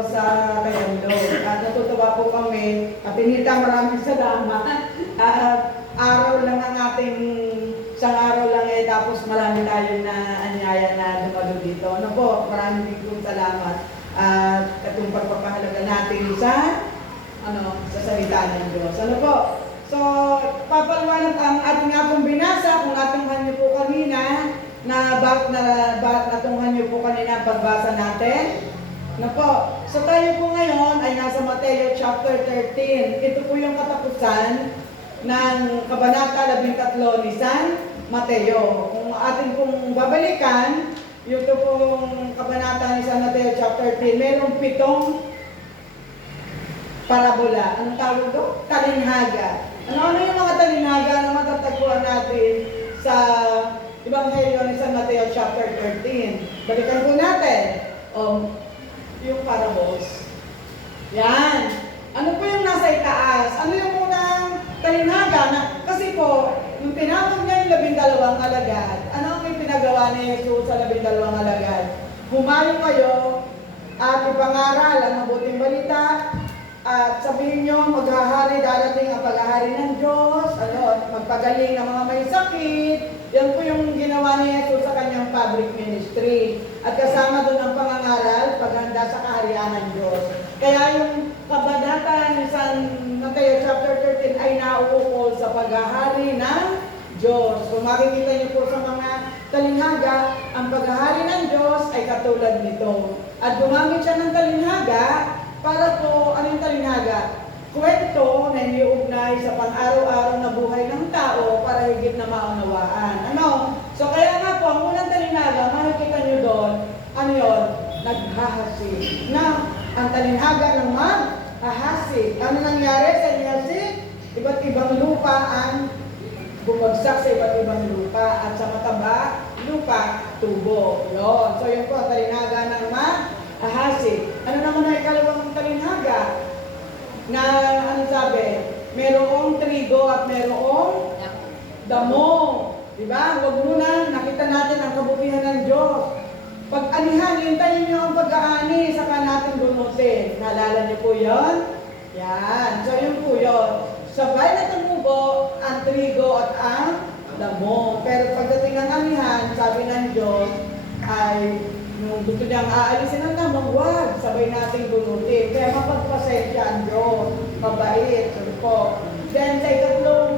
po sa Kayando. At natutuwa po kami. At Tinita, maraming salamat. Araw lang ang ating, isang araw lang tapos marami tayong na anyaya na dumalo dito. Ano po, maraming din po salamat. At itong pagpapahalaga natin sa salita ng Diyos. Ano po? So, papaliwanag ang ating nga pong binasa, kung natunghan niyo po kanina, bakit natunghan niyo po kanina ang pagbasa natin. Ano po? So, tayo po ngayon ay nasa Mateo chapter 13. Ito po yung katapusan ng Kabanata 13 ni San Mateo. Kung ating pong babalikan, ito pong Kabanata ni San Mateo chapter 13, mayroong 7 parabola. Anong tawag doon? Talinhaga. Ano yung mga talinhaga na matatagpuan natin sa Ebanghelyo ni San Mateo chapter 13? Balikan po natin. Yung parables. Yan. Ano po yung nasa itaas? Ano yung unang talinhaga? Kasi po, yung tinawag niya yung 12 alagad, ano ang pinagawa ni Jesus sa 12 alagad? Humayo kayo at ipangaral ang mabuting balita at sabihin nyo, maghahari, darating ang paghahari ng Diyos, magpagaling ng mga may sakit. Yan po yung ginawa ni Jesus sa kanyang public ministry. At kasama doon ang pangangaral, paghanda sa kaharian ng Diyos. Kaya yung kabanata ni San Mateo chapter 13 ay nauukol sa paghahari ng Diyos. Kung makikita niyo po sa mga talinhaga, ang paghahari ng Diyos ay katulad nito. At gumamit siya ng talinhaga para po, ano yung talinhaga? Kwento na iniugnay sa pang-araw-araw na buhay ng tao para higit na maunawaan. So kaya nga po, ang unang talinhaga, makikita nyo doon, ano yun? Naghahasik. Ang talinhaga ng maghahasik. Ano nangyari sa ihasik? Iba't ibang lupa ang bumagsak sa iba't ibang lupa at sa mataba, lupa, tubo. Yun. So yun po, ang talinhaga ng maghahasik. Ano naman ang ikalawang talinhaga? Na ano sabi, merong trigo at merong damo. Diba? Huwag muna, nakita natin ang kabutihan ng Diyos. Pag anihan, hintayin niyo ang pag-aani, saka natin bunutin. Naalala niyo po yun? Yan. So yun po yun. Sabay na tumubo ang trigo at ang damo. Pero pagdating ng anihan, sabi ng Diyos, ay nung gusto niyang aalisin ang damo, wag, sabay nating bunutin. Kaya mapagpasensya ang Diyos, mabait, so po. Then sa ikatlong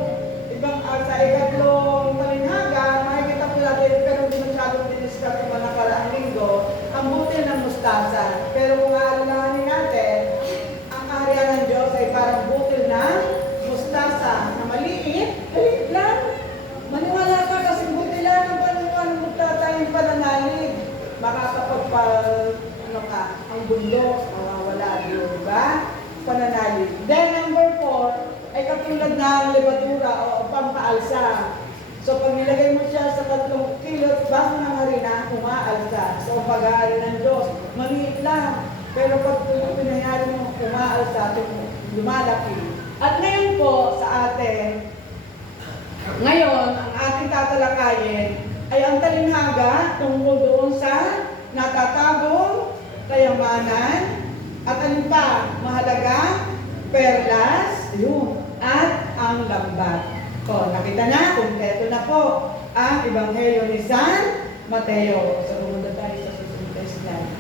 talinhaga, makikita po natin, pero hindi masyadong diniscuss yung mga nakaraang linggo, ang butil ng mustasa. Pero kung aalalahanin natin, ang kaharian ng Diyos ay parang butil ng mustasa na maliit lang. Maniwala ka kasi butil lang ang panungan ng mustasa yung pananalig. Ang bundok, mawawala doon, diba? Pananalig. Then number 4 ay katulad ng levadura o pampaalsa. So pag nilagay mo siya sa 3 kilot, baso ng harina, umaalsa. So pag-aari ng Diyos, maliit lang. Pero pag pinayari mo, umaalsa, lumalaki. At ngayon po sa atin, ngayon, ang ating tatalakayin ay ang talinhaga tungkol doon sa natatagong kayamanan at alin pa, mahalaga, perlas, at ang lambat. O, nakita na, kumpleto na po ang Ebanghelyo ni San Mateo. So, pumunta tayo sa susunod na slide.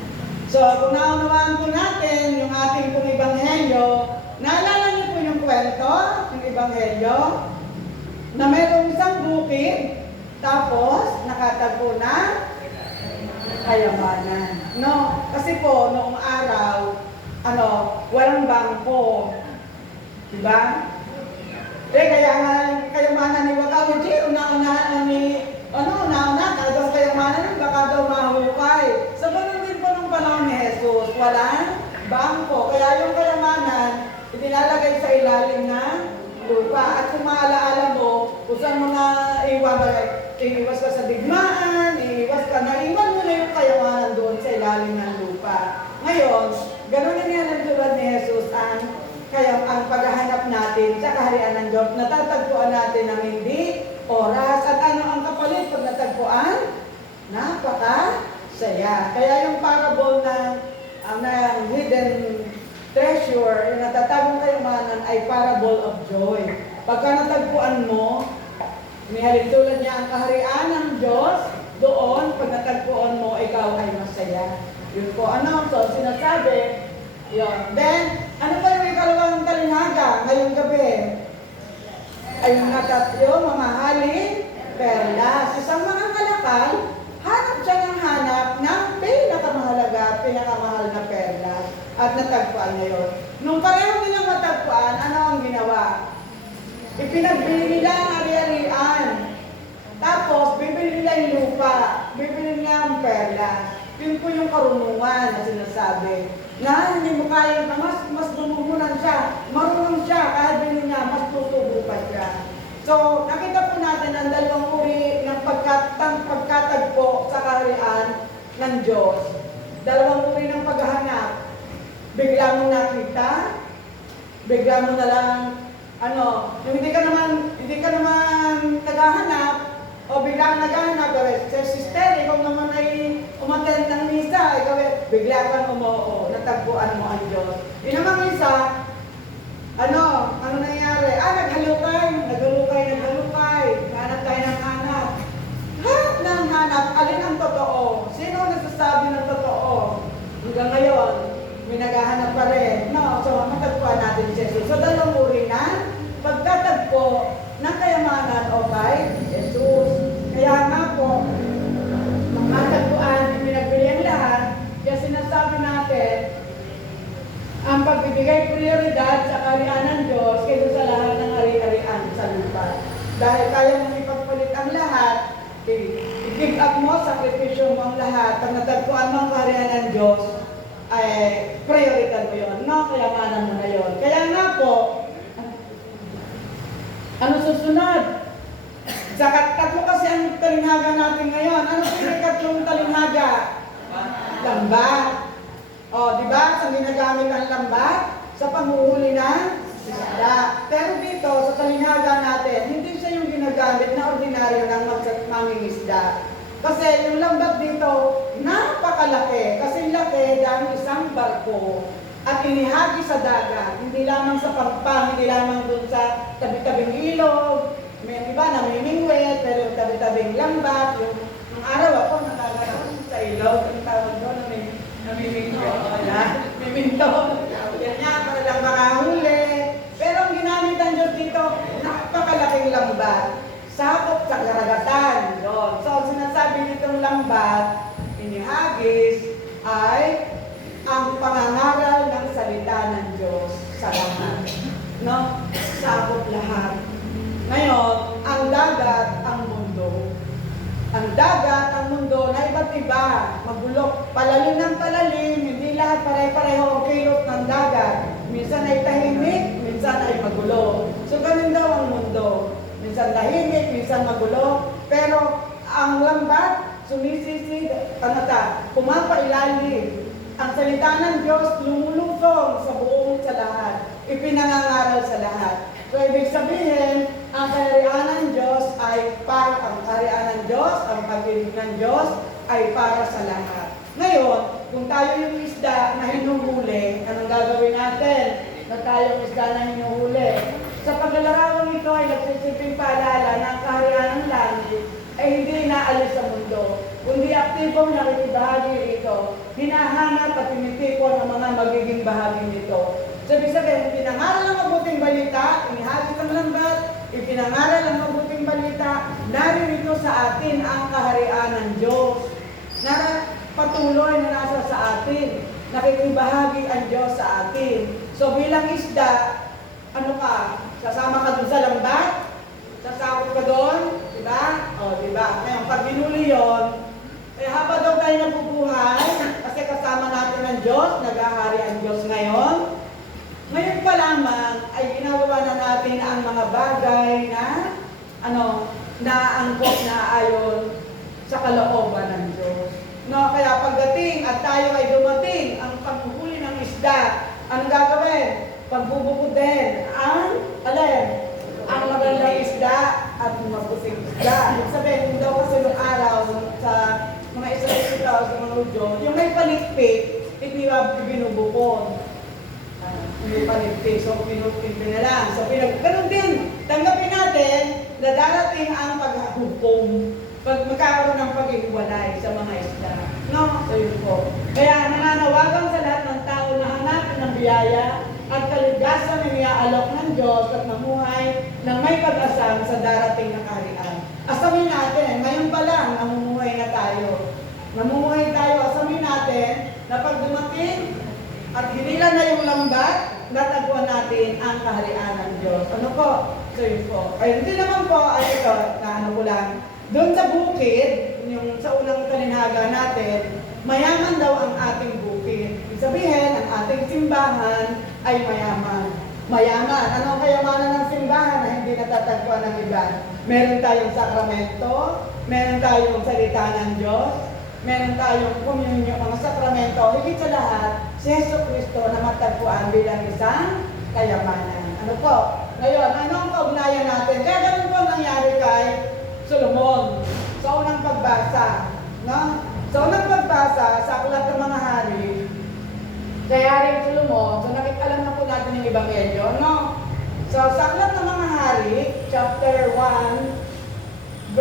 So, kung naunawaan po natin yung ating pong Ebanghelyo, naalala niyo po yung kwento, yung Ebanghelyo, na mayroong isang bukid, tapos nakatagpo na kayamanan. No? Kasi po, noong araw, walang bangko. Diba? Kaya nga, kayamanan ni Wakawichi, una-una, kada kayamanan, baka daw mahukay. So, ganun din po nung panahon ni Jesus, walang bangko. Kaya yung kayamanan, itilalagay sa ilalim ng lupa. At kung maalaala mo, kung saan mo na iwas ka sa digmaan, naiwan mo na yung kayamanan doon sa ilalim ng lupa. Ngayon, gano'n din yan ang tulad ni Jesus ang paghahanap natin sa kaharian ng Diyos. Natatagpuan natin ng hindi oras. At ano ang kapalit pag natagpuan? Napaka-saya. Kaya yung parable ng hidden treasure, yung natatagong kayamanan ay parable of joy. Pagka natagpuan mo, nihalintulad niya ang kaharian ng Diyos, doon, pag natagpuan mo, ikaw ay masaya. Yun po, so sinasabi, yun. Then, ano pa yung ikalawang talinaga ngayong gabi? Ay natatyo, mamahalin, perlas. Isang mga kalakal, hanap siya ng hanap ng pinakamahal na perlas. At natagpuan niya yun. Nung pareho nilang matagpuan, ano ang ginawa? Ipinagbili nila ang ari-arian. Tapos, bibili nila yung lupa. Bibili nila ang perlas. Yun po yung karunungan na sinasabi. Na hindi mo kaya, mas dumumunan siya. Marunong siya, kahit bilhin niya, mas tutubo pa siya. So, nakita po natin ang dalawang uri ng pagkatagpo sa kaharian ng Diyos. Dalawang uri ng paghahanap. Bigla mo nakita, bigla mo na lang, yung hindi ka naman naghahanap, o bigla naghahanap, sister, ikaw naman ay umattend ng misa, ikaw bigla kang natagpuan mo ang Diyos. Yun namang isa, ano nangyari? Naghalukay, hanap tayo ng hanap. Hanap ng hanap, alin ang totoo? Sino ang nagsasabi ng totoo? Hanggang ngayon, may naghahanap pa rin. So matagpuan natin si Jesus. So dalawang uri na pagkatagpo ng kayamanan o kay Jesus. Kaya nga po, matagpuan, pinagbili ang lahat, kaya sinasabi natin, ang pagbibigay prioridad sa kaharian ng Diyos kaysa sa lahat ng ari-arian sa lupa. Dahil kaya mong ipagpalit ang lahat, i-give up mo, sakripisyo mo ang lahat, pag natagpuan mo ang kaharian ng Diyos, ay prioridad mo yun, kayamanan mo na yun. Kaya nga po, ano susunod? Sa tatlo kasi ang talinghaga natin ngayon. Ano po yung tatlong talinghaga? Lambat. Di ba? Sa ginagamit ang lambat, sa panghuhuli ng isda. Pero dito, sa talinghaga natin, hindi siya yung ginagamit na ordinaryo ng mangingisda. Kasi yung lambat dito, napakalaki. Kasi laki ng isang barko at inihagi sa dagat. Hindi lamang sa pagpang, hindi lamang dun sa tabi-tabing ilog. May iba namimingwit, pero yung tabi-tabing lambat. Yung araw ako, nakagaroon sa ilog. Ang tawag doon, namimingwit. Miminto. Yan nga, para lang makahuli. Pero ang ginamit ng Diyos dito, napakalaking lambat. Sakop sa karagatan. Yun. So, sinasabi nitong lambat, inihagis, ay ang pangangaral ng salita ng Diyos sa lahat. Sakop lahat. Ngayon, ang dagat, ang mundo. Ang dagat, ang mundo, na iba't iba, magulok, palalim ng palalim, hindi lahat pare-pareho ang kilot ng dagat. Minsan ay tahimik, minsan ay magulo. So, ganun daw ang mundo. Minsan tahimik, minsan magulo. Pero, ang lambat, sumisisi, pumapailalim. Ang salita ng Diyos, lumulutong sa buong sa lahat. Ipinangangaral sa lahat. So, ibig sabihin, ang kaharian ng Diyos ay ang kaharian ng Diyos, ang pag-ibig ng Diyos ay para sa lahat. Ngayon, kung tayo yung isda na hinuhuli, anong gagawin natin na tayong isda na hinuhuli? Sa paglalarawang ito ay nagsisilbing paalala na ang kaharian ng langit ay hindi naalis sa mundo, kundi aktibong nakikibahagi rito, hinahanap at tinitipon ang mga magiging bahagi nito. So, ibig sabihin, pinangaral ang mabuting balita, inihagis ang lambat, ipinangaral ang mabuting balita, naririto sa atin ang kaharian ng Diyos. Patuloy na nasa sa atin, nakikibahagi ang Diyos sa atin. So, bilang isda, sasama ka dun sa lambat? Sasakot ka doon? Diba? Diba? Ngayon, pag binuli yun, habang daw tayo nabubuhay, kasi kasama natin ang Diyos, naghahari ang Diyos ngayon. Ngayon pa lamang ay ginagawa na natin ang mga bagay na naangkop na ayon sa kalooban ng Diyos. Kaya pagdating at tayo ay dumating, ang paghuhuli ng isda, ang gagawin? Pagbubukod din ang magandang isda at mabuting isda. Ibig sabihin, daw kasi nung araw sa mga Israelita, sa mga Hudyo, yung may palikpik, hindi ba binubukod. Hindi paligpit. So, pinupinpin na lang. So, ganun din. Tanggapin natin na darating ang paghukom. Pag magkakaroon ng paghiwalay sa mga isla. No? So, yun po. Kaya nananawagan sa lahat ng tao na hanapin ng biyaya at kaligasan na niaalok ng Diyos at mamuhay ng may pag-asam sa darating na kaharian. Asamin natin, ngayon pa lang, namumuhay na tayo. Namumuhay tayo, asamin natin na pag dumating at hinila na yung lambat, natagpuan natin ang kaharian ng Diyos. Ano po? So yun po. Ay, hindi naman po, ay ito, na ano ko lang, doon sa bukid, yung sa unang kalinhaga natin, mayaman daw ang ating bukid. Ibig sabihin, ang ating simbahan ay mayaman. Mayaman. Ano ang kayamanan ng simbahan na hindi natatagpuan ng iba? Meron tayong sakramento, meron tayong salita ng Diyos, meron tayong komunyon, mga sakramento, higit sa lahat, si Jesucristo na matagpuan bilang isang kayamanan. Ano po? Ngayon, ano ang kaugnayan natin? Kaya ganun po ang nangyari kay Solomon sa unang pagbasa. No? Sa unang pagbasa, sa Aklat ng Mga Hari, kay Haring Solomon, so alam na po natin yung Ebanghelyo, no? So, sa Aklat ng Mga Hari, chapter 1,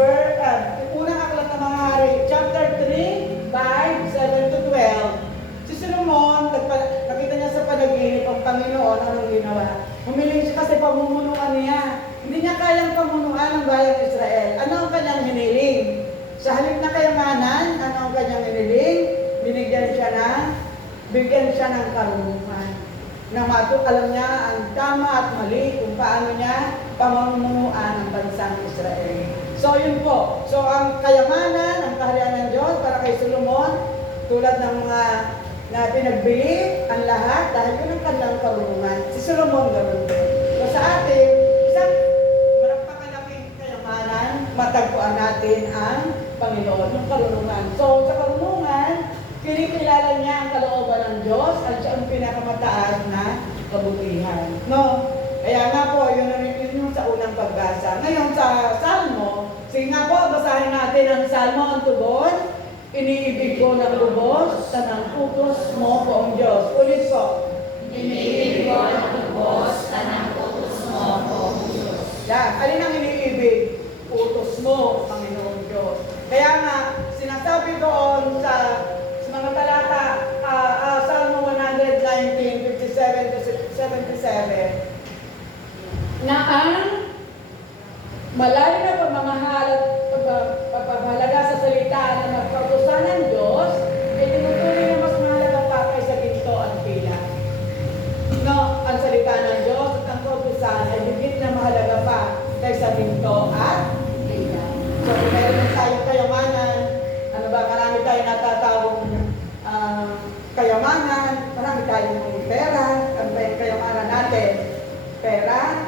unang Aklat ng Mga Hari, chapter 3, 5, 7 to 12, si Solomon, nakita niya sa panaginip ang Panginoon, anong ginawa? Humiling siya kasi pamumunuan niya. Hindi niya kayang pamunuan ng bayang Israel. Ano ang kanyang hiniling? Sa halip na kayamanan, ano ang kanyang hiniling? Bigyan siya ng karunungan. Na alam niya ang tama at mali kung paano niya pamumunuan ang bansang Israel. So yun po. So ang kayamanan, ang kaharian ng Diyos para kay Solomon, tulad ng mga na pinagbili ang lahat dahil yun ang kanilang karunungan. Si Solomon ganoon din. So sa atin, isang marapakalaking kayamanan, matagpuan natin ang Panginoon, yung karunungan. So sa karunungan, kinikilala niya ang kalooban ng Diyos at siya ang pinakamataas na kabutihan. No? Kaya nga po, yun yung sa unang pagbasa. Ngayon sa Salmo, sige nga po, basahin natin ang Salmo, ang tugon. Iniibig ko ng lubos, tanang utos mo po ang Diyos. Ulit po. Iniibig ko ng lubos, tanang utos mo po ang Diyos. Yan. Alin ang iniibig? Utos mo, Panginoong Diyos. Kaya nga, sinasabi doon sa mga talata, Salmo 119, 57 to 77, na ang malalim na pagmamahal at pagpapahalaga sa salita na nagpautusan ng Diyos, ay tinutuloy na mas mahalaga pa kaysa ginto at pila. No, ang salita ng Diyos at ang kautusan ay higit na mahalaga pa kaysa ginto at pila. So, kung meron tayong kayamanan, ano ba, marami tayong natatawag kayamanan, marami tayong pera, ang kayamanan natin, pera,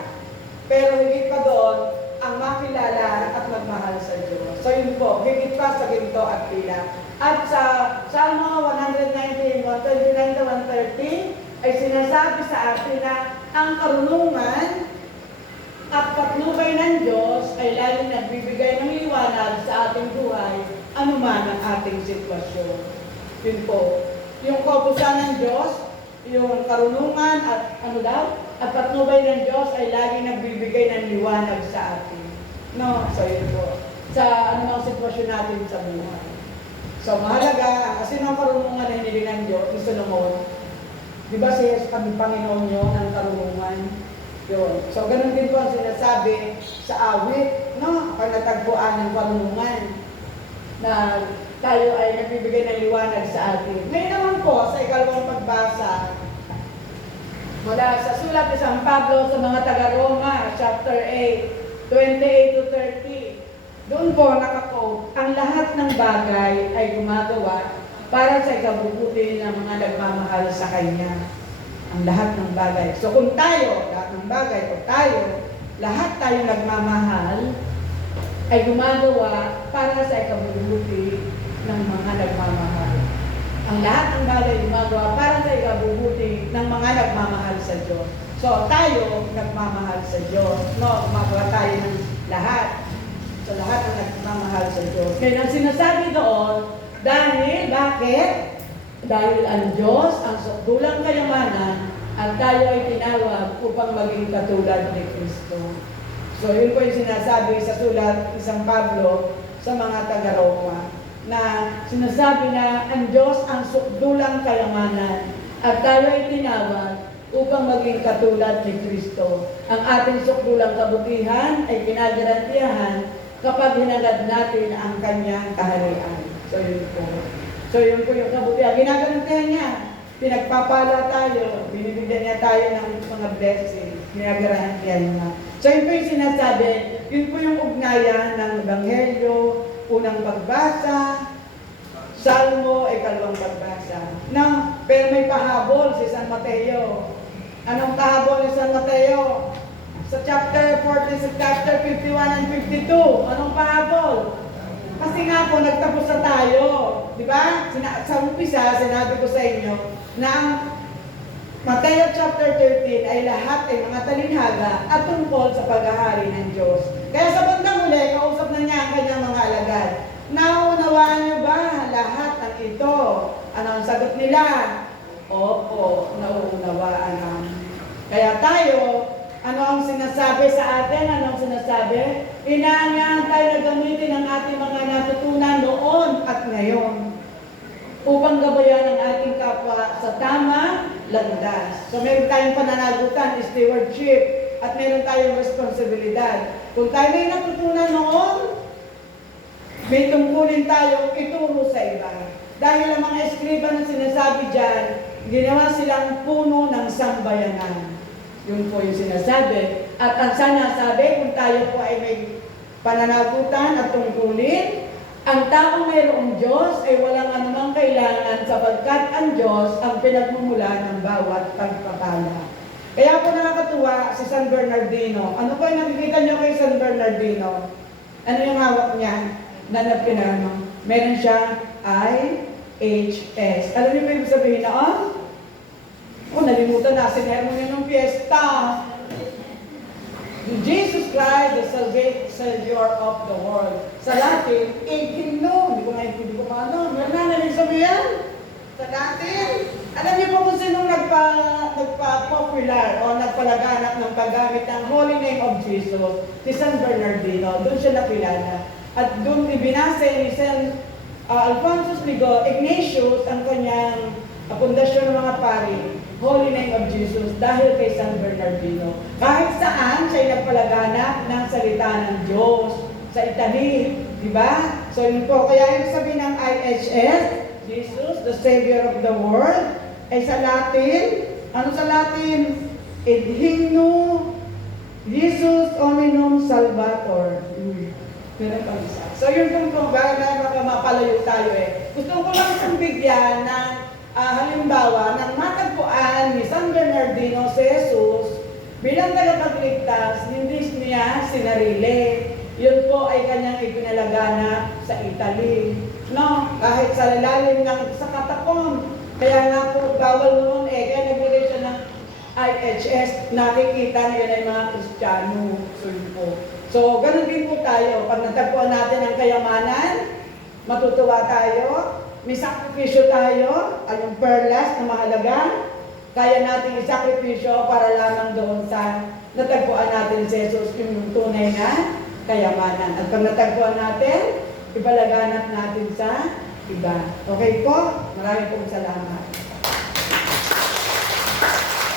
pero higit pa doon, ang makilala at magmahal sa Diyos. So yun po, higit pa sa ginto at pila. At sa Salmo 119, 129 to 130, ay sinasabi sa atin na ang karunungan at patnubay ng Diyos ay laging nagbibigay ng liwanag sa ating buhay, anuman ang ating sitwasyon. Yun po. Yung kautusan ng Diyos, yung karunungan at ano daw, at patnubay ng Diyos ay laging nagbibigay ng liwanag sa atin. No? So yun po. Sa anumang sitwasyon natin sa buhay. So mahalaga, kasi ng karunungan na hiniling ng Diyos, ni Solomon, di ba si Jesus kami Panginoon nyo ng karunungan? Yun. So ganun din po ang sinasabi sa awit, no? Pag natagpuan ng karunungan na tayo ay nagbibigay ng liwanag sa atin. Ngayon naman po, sa ikalawang pagbasa, mula sa sulat ni San Pablo sa mga taga-Roma, chapter 8, 28 to 30, doon po nakakote, ang lahat ng bagay ay gumagawa para sa ikabubuti ng mga nagmamahal sa Kanya. Ang lahat ng bagay. So kung tayo, lahat ng bagay, o tayo, lahat tayo nagmamahal, ay gumagawa para sa ikabubuti ng mga nagmamahal. Ang lahat ng bagay gumagawa para sa ikabubuti ng mga nagmamahal sa Diyos. So, tayo nagmamahal sa Diyos. No, gumagawa tayo ng lahat. So, lahat ng nagmamahal sa Diyos. Kaya ang sinasabi doon, dahil, bakit? Dahil ang Diyos ang sukdulang kayamanan at tayo ay tinawag upang maging katulad ni Kristo. So yun po yung sinasabi sa sulat ni San Pablo sa mga taga-Roma, na sinasabi na ang Diyos ang sukdulang kayamanan at tayo ay tinawag upang maging katulad ni Kristo. Ang ating sukdulang kabutihan ay kinagarantiyahan kapag hinagad natin ang kanyang kaharian. So yun po. So yun po yung kabutihan. Ginagarantihan niya. Pinagpapala tayo. Binibigyan niya tayo ng mga blessings. Ginagarantihan niya. So yun po yung sinasabi. Yun po yung ugnayan ng Ebanghelyo, unang pagbasa, Salmo, ikalawang pagbasa. No, pero may pahabol si San Mateo. Anong pahabol ni San Mateo? Sa chapter 40, sa chapter 51 and 52. Anong pahabol? Kasi nga po, nagtapos na tayo. Di ba? Sa umpisa, sinabi ko sa inyo na ang Mateo chapter 13 ay lahat ay mga talinhaga at tungkol sa paghahari ng Diyos. Kaya sa bandang huli, kausap na niya ang kanyang mga alagad. Naunawaan niyo ba lahat ng ito? Ano ang sagot nila? Opo, nauunawaan namin. Kaya tayo, ano ang sinasabi sa atin? Ano ang sinasabi? Inaanyahan tayo na gamitin ang ating mga natutunan noon at ngayon upang gabayan ang ating kapwa sa tamang landas. So meron tayong pananagutan, stewardship, at meron tayong responsibilidad. Kung tayo may natutunan noon, may tungkulin tayong ituro sa iba. Dahil ang mga eskriba na sinasabi dyan, ginawa silang puno ng sambayanan. Yun po yung sinasabi. At ang sinasabi, kung tayo po ay may pananagutan at tungkulin, ang taong mayroong Diyos ay walang anumang kailangan sapagkat ang Diyos ang pinagmumula ng bawat pagpapala. Kaya po nakakatuwa si San Bernardino. Ano po yung nakikita nyo kay San Bernardino? Ano yung hawak niya? Nanapinano. Meron siyang IHS. Alam niyo ba yung sabihin na, nalimutan na, sinermon niya ng fiesta. Jesus Christ, the Savior of the world. Sa Latin, Egino. Hindi ko paano. Meron na namin sabihin. Sa Latin. Alam niyo po kung sino nagpa-popular o nagpalaganap ng paggamit ng Holy Name of Jesus? Si San Bernardino. Doon siya nakilala. At doon ibinase ni San Alfonso Ignatius ang kanyang pundasyon ng mga pari. Holy Name of Jesus, dahil kay San Bernardino. Kahit saan siya nagpalaganap ng salita ng Diyos. Sa Italy, di ba? So yun po, kaya yung sabi ng IHS, Jesus, the Savior of the world, ay sa Latin, ano sa Latin? Et hymno, Jesus hominum salvator. Meron pang isa. So yun po, baka mapalayo tayo eh. Gusto ko lang isang bigyan ng halimbawa, nang matagpuan ni San Bernardino si Jesus bilang tagapagligtas, hindi niya sinarili. Yun po ay kanyang ipinalaganap sa Italy. No, kahit sa lalim ng sa katakom. Kaya nga po, bawal noon kaya nagbigay siya ng IHS, nakikita na yun ay mga Kristiyano. So yun po. So, ganun din po tayo. Pag natagpuan natin ang kayamanan, matutuwa tayo. May sakripisyo tayo, ay yung perlas na mahalaga, kaya natin isakripisyo para lamang doon sa natagpuan natin si Jesus yung tunay na kayamanan. At pag natagpuan natin, ipalaganap natin sa iba. Okay po? Maraming pong salamat.